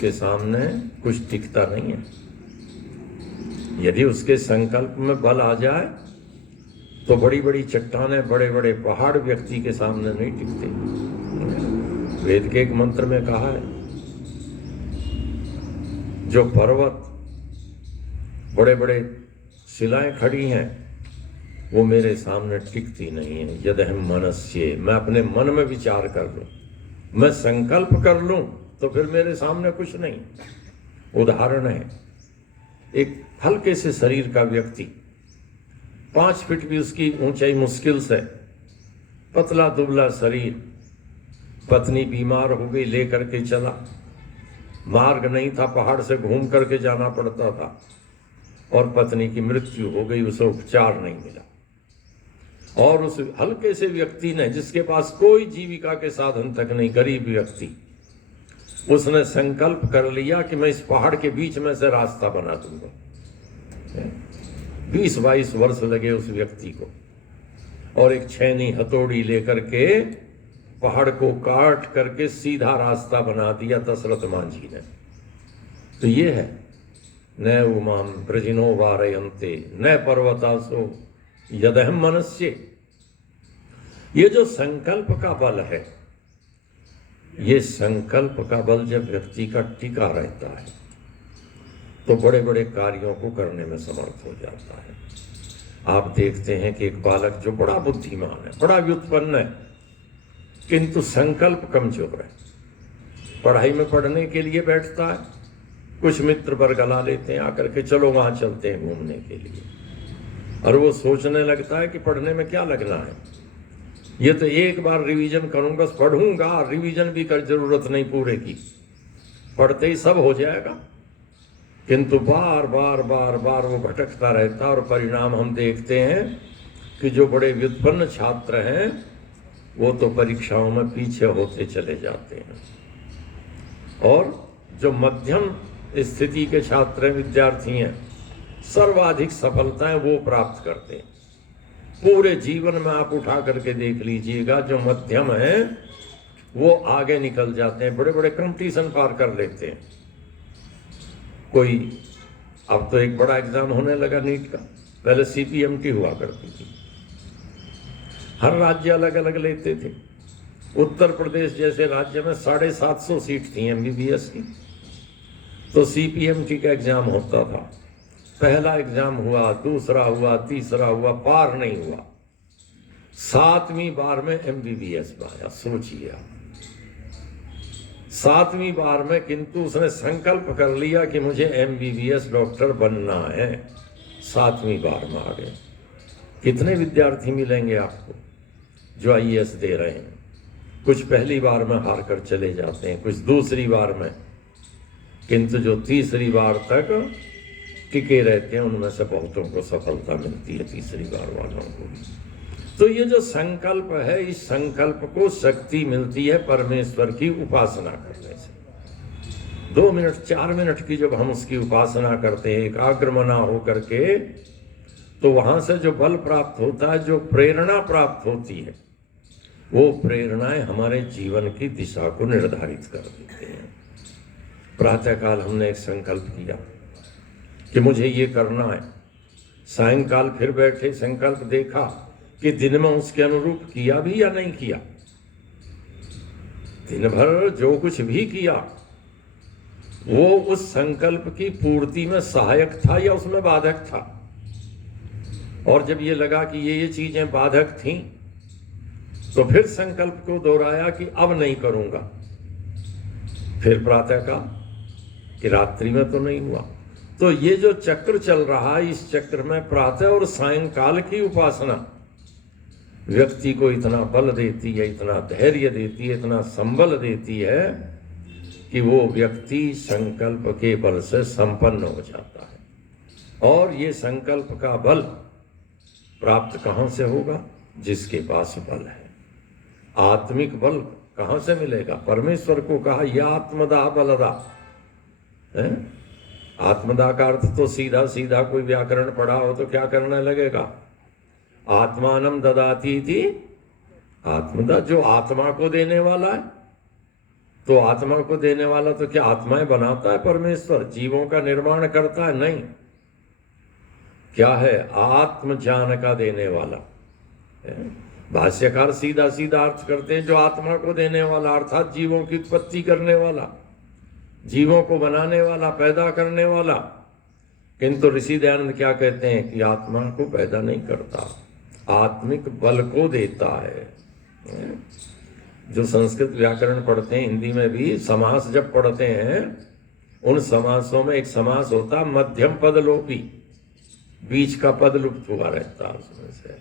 के सामने कुछ टिकता नहीं है। यदि उसके संकल्प में बल आ जाए तो बड़ी बड़ी चट्टानें, बड़े बड़े पहाड़ व्यक्ति के सामने नहीं टिकते। वेद के एक मंत्र में कहा है, जो पर्वत, बड़े बड़े शिलाएं खड़ी हैं, वो मेरे सामने टिकती नहीं है। यदहम मनस्य, मैं अपने मन में विचार कर लूं, मैं संकल्प कर लूं, तो फिर मेरे सामने कुछ नहीं। उदाहरण है, एक हल्के से शरीर का व्यक्ति, 5 फीट भी उसकी ऊंचाई मुश्किल से, पतला दुबला शरीर, पत्नी बीमार हो गई, लेकर के चला, मार्ग नहीं था, पहाड़ से घूम करके जाना पड़ता था, और पत्नी की मृत्यु हो गई, उसे उपचार नहीं मिला। और उस हल्के से व्यक्ति ने, जिसके पास कोई जीविका के साधन तक नहीं, गरीब व्यक्ति, उसने संकल्प कर लिया कि मैं इस पहाड़ के बीच में से रास्ता बना दूंगा। 20-22 वर्ष लगे उस व्यक्ति को, और एक छेनी हथौड़ी लेकर के पहाड़ को काट करके सीधा रास्ता बना दिया दशरथ मांझी ने। तो ये है, न उमाम प्रजिनो वारयन्ते न पर्वतासो यदहम मनस्य। ये जो संकल्प का बल है, ये संकल्प का बल जब व्यक्ति का टिका रहता है तो बड़े बड़े कार्यों को करने में समर्थ हो जाता है। आप देखते हैं कि एक बालक जो बड़ा बुद्धिमान है, बड़ा व्युत्पन्न है, किंतु संकल्प कमजोर है, पढ़ाई में पढ़ने के लिए बैठता है, कुछ मित्र बरगला लेते हैं आकर के, चलो वहां चलते हैं घूमने के लिए, और वो सोचने लगता है कि पढ़ने में क्या लगना है, ये तो एक बार रिवीजन करूंगा, पढ़ूंगा, रिवीजन भी कर जरूरत नहीं पूरे की, पढ़ते ही सब हो जाएगा। किंतु बार बार बार बार वो भटकता रहता, और परिणाम हम देखते हैं कि जो बड़े व्युत्पन्न छात्र हैं वो तो परीक्षाओं में पीछे होते चले जाते हैं, और जो मध्यम स्थिति के छात्र विद्यार्थी हैं, सर्वाधिक सफलताएं वो प्राप्त करते हैं। पूरे जीवन में आप उठा करके देख लीजिएगा, जो मध्यम है वो आगे निकल जाते हैं, बड़े बड़े कंपटीशन पार कर लेते हैं। कोई, अब तो एक बड़ा एग्जाम होने लगा नीट का, पहले CPMT हुआ करती थी, हर राज्य अलग अलग लेते थे। उत्तर प्रदेश जैसे राज्य में 750 सीट थी MBBS की, तो CPMT का एग्जाम होता था। पहला एग्जाम हुआ, दूसरा हुआ, तीसरा हुआ, पार नहीं हुआ, 7वीं बार में MBBS में आया। सोचिए आप, 7वीं बार में, किंतु उसने संकल्प कर लिया कि मुझे MBBS डॉक्टर बनना है, 7वीं बार में आ गए। कितने विद्यार्थी मिलेंगे आपको जो IAS दे रहे हैं? कुछ पहली बार में हार कर चले जाते हैं, कुछ दूसरी बार में, किंतु जो तीसरी बार तक टिके रहते हैं उनमें से बहुतों को सफलता मिलती है, तीसरी बार वालों को भी। तो ये जो संकल्प है, इस संकल्प को शक्ति मिलती है परमेश्वर की उपासना करने से। 2 मिनट 4 मिनट की जब हम उसकी उपासना करते हैं एकाग्र मना हो करके, तो वहां से जो बल प्राप्त होता है, जो प्रेरणा प्राप्त होती है, वो प्रेरणाएं हमारे जीवन की दिशा को निर्धारित कर देते हैं। प्रातःकाल हमने एक संकल्प किया कि मुझे ये करना है, सायंकाल फिर बैठे संकल्प देखा कि दिन में उसके अनुरूप किया भी या नहीं किया। दिन भर जो कुछ भी किया वो उस संकल्प की पूर्ति में सहायक था या उसमें बाधक था। और जब ये लगा कि ये चीजें बाधक थीं, तो फिर संकल्प को दोहराया कि अब नहीं करूंगा। फिर प्रातः का कि रात्रि में तो नहीं हुआ। तो ये जो चक्र चल रहा है, इस चक्र में प्रातः और सायंकाल की उपासना व्यक्ति को इतना बल देती है, इतना धैर्य देती है, इतना संबल देती है कि वो व्यक्ति संकल्प के बल से संपन्न हो जाता है। और ये संकल्प का बल प्राप्त कहां से होगा? जिसके पास बल है। आत्मिक बल कहां से मिलेगा? परमेश्वर को कहा, यह आत्मदा बलदा है। आत्मदा का अर्थ तो सीधा सीधा कोई व्याकरण पढ़ा हो तो क्या करने लगेगा? आत्मानम ददाती थी आत्मदा, जो आत्मा को देने वाला है। तो आत्मा को देने वाला तो क्या आत्माएं बनाता है परमेश्वर, जीवों का निर्माण करता है? नहीं। क्या है? आत्मज्ञान का देने वाला। भाष्यकार सीधा सीधा अर्थ करते हैं, जो आत्मा को देने वाला अर्थात जीवों की उत्पत्ति करने वाला, जीवों को बनाने वाला, पैदा करने वाला। किंतु ऋषि दयानंद क्या कहते हैं कि आत्मा को पैदा नहीं करता, आत्मिक बल को देता है। जो संस्कृत व्याकरण पढ़ते हैं, हिंदी में भी समास जब पढ़ते हैं, उन समासों में एक समास होता मध्यम पद लोपी, बीच का पद लुप्त हुआ रहता उसमें से।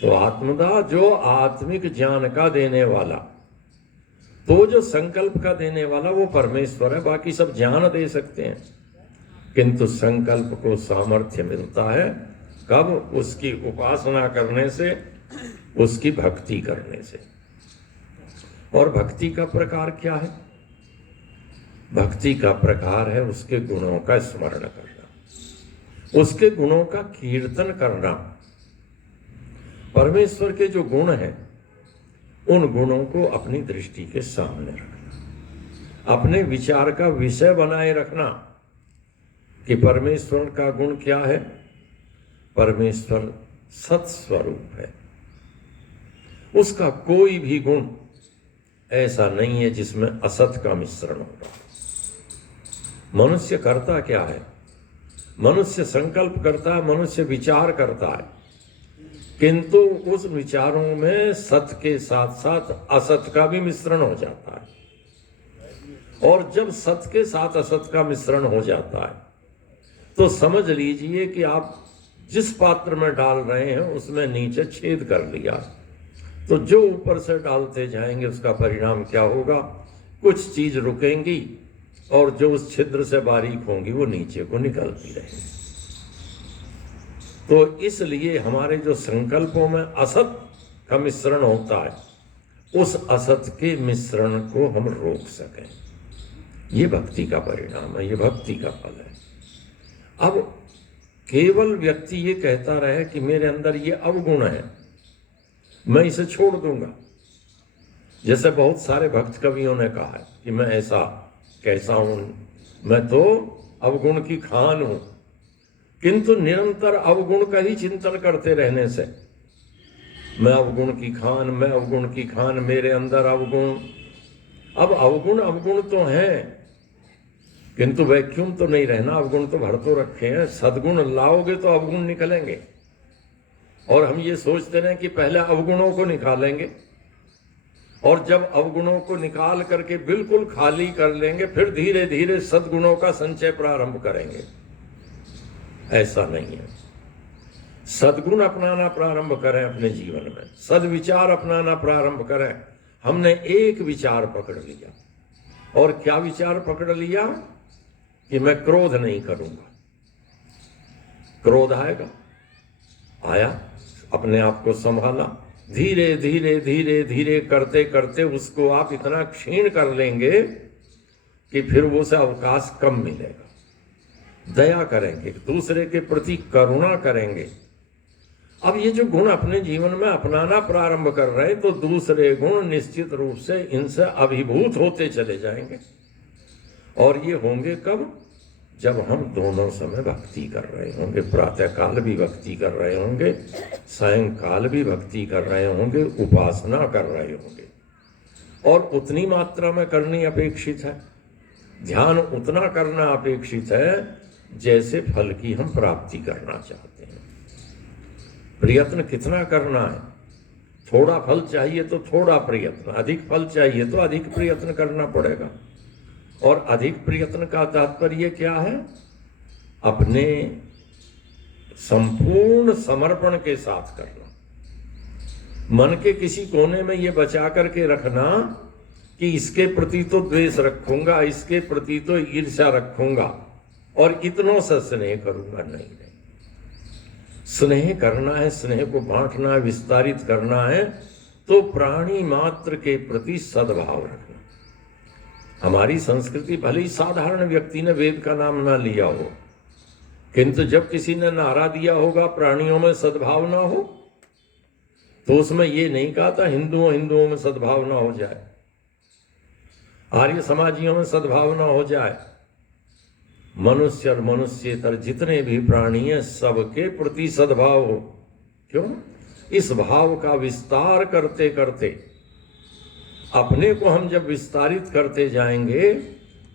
तो आत्मदा जो आत्मिक ज्ञान का देने वाला, तो जो संकल्प का देने वाला वो परमेश्वर है। बाकी सब ज्ञान दे सकते हैं, किंतु संकल्प को सामर्थ्य मिलता है कब? उसकी उपासना करने से, उसकी भक्ति करने से। और भक्ति का प्रकार क्या है? भक्ति का प्रकार है उसके गुणों का स्मरण करना, उसके गुणों का कीर्तन करना। परमेश्वर के जो गुण हैं उन गुणों को अपनी दृष्टि के सामने रखना, अपने विचार का विषय बनाए रखना कि परमेश्वर का गुण क्या है? परमेश्वर सत्स्वरूप है, उसका कोई भी गुण ऐसा नहीं है जिसमें असत का मिश्रण होगा। मनुष्य करता क्या है? मनुष्य संकल्प करता है, मनुष्य विचार करता है, किंतु उस विचारों में सत के साथ साथ असत का भी मिश्रण हो जाता है। और जब सत के साथ असत का मिश्रण हो जाता है तो समझ लीजिए कि आप जिस पात्र में डाल रहे हैं उसमें नीचे छेद कर लिया, तो जो ऊपर से डालते जाएंगे उसका परिणाम क्या होगा? कुछ चीज रुकेंगी और जो उस छिद्र से बारीक होंगी वो नीचे को निकलती रहेंगी। तो इसलिए हमारे जो संकल्पों में असत का मिश्रण होता है, उस असत के मिश्रण को हम रोक सकें, ये भक्ति का परिणाम है, ये भक्ति का फल है। अब केवल व्यक्ति ये कहता रहे कि मेरे अंदर ये अवगुण है, मैं इसे छोड़ दूंगा। जैसे बहुत सारे भक्त कवियों ने कहा है कि मैं ऐसा कैसा हूं, मैं तो अवगुण की खान हूं। किंतु निरंतर अवगुण का ही चिंतन करते रहने से, मैं अवगुण की खान, मैं अवगुण की खान, मेरे अंदर अवगुण। अब अवगुण अवगुण तो हैं, किंतु वैक्यूम तो नहीं रहना, अवगुण तो भर तो रखे हैं। सद्गुण लाओगे तो अवगुण निकलेंगे। और हम ये सोचते रहे कि पहले अवगुणों को निकालेंगे, और जब अवगुणों को निकाल करके बिल्कुल खाली कर लेंगे, फिर धीरे धीरे सद्गुणों का संचय प्रारंभ करेंगे। ऐसा नहीं है। सद्गुण अपनाना प्रारंभ करें अपने जीवन में, सद्विचार अपनाना प्रारंभ करें। हमने एक विचार पकड़ लिया, और क्या विचार पकड़ लिया? कि मैं क्रोध नहीं करूंगा। क्रोध आएगा, आया, अपने आप को संभाला, धीरे धीरे धीरे धीरे करते करते उसको आप इतना क्षीण कर लेंगे कि फिर वो से अवकाश कम मिलेगा। दया करेंगे, दूसरे के प्रति करुणा करेंगे। अब ये जो गुण अपने जीवन में अपनाना प्रारंभ कर रहे हैं, तो दूसरे गुण निश्चित रूप से इनसे अभिभूत होते चले जाएंगे। और ये होंगे कब? जब हम दोनों समय भक्ति कर रहे होंगे, प्रातः काल भी भक्ति कर रहे होंगे, सायंकाल भी भक्ति कर रहे होंगे, उपासना कर रहे होंगे। और उतनी मात्रा में करनी अपेक्षित है, ध्यान उतना करना अपेक्षित है जैसे फल की हम प्राप्ति करना चाहते हैं। प्रयत्न कितना करना है? थोड़ा फल चाहिए तो थोड़ा प्रयत्न, अधिक फल चाहिए तो अधिक प्रयत्न करना पड़ेगा। और अधिक प्रयत्न का तात्पर्य क्या है? अपने संपूर्ण समर्पण के साथ करना। मन के किसी कोने में ये बचा करके रखना कि इसके प्रति तो द्वेष रखूंगा, इसके प्रति तो ईर्ष्या रखूंगा, और इतनों से स्नेह करूंगा। नहीं, स्नेह करना है, स्नेह को बांटना है, विस्तारित करना है, तो प्राणी मात्र के प्रति सद्भाव रखना। हमारी संस्कृति भले ही साधारण व्यक्ति ने वेद का नाम ना लिया हो, किंतु जब किसी ने नारा दिया होगा प्राणियों में सद्भाव ना हो, तो उसमें ये नहीं कहा था हिंदुओं में सद्भाव ना हो जाए। आर्य समाजियों में सद्भावना हो जाए, मनुष्य और मनुष्येतर जितने भी प्राणी हैं सबके प्रति सद्भाव हो। क्यों? इस भाव का विस्तार करते करते अपने को हम जब विस्तारित करते जाएंगे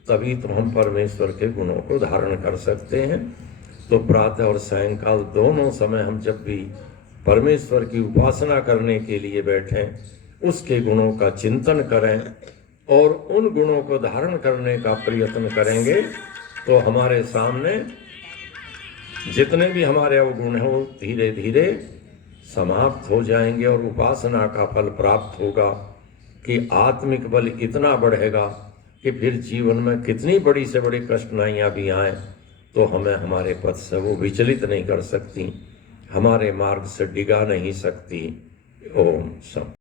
तभी तो हम परमेश्वर के गुणों को धारण कर सकते हैं। तो प्रातः और सायंकाल दोनों समय हम जब भी परमेश्वर की उपासना करने के लिए बैठें, उसके गुणों का चिंतन करें और उन गुणों को धारण करने का प्रयत्न करेंगे तो हमारे सामने जितने भी हमारे अवगुण हैं वो धीरे धीरे समाप्त हो जाएंगे और उपासना का फल प्राप्त होगा कि आत्मिक बल इतना बढ़ेगा कि फिर जीवन में कितनी बड़ी से बड़ी कठिनाइयाँ भी आए तो हमें हमारे पथ से वो विचलित नहीं कर सकती, हमारे मार्ग से डिगा नहीं सकती। ओम शम।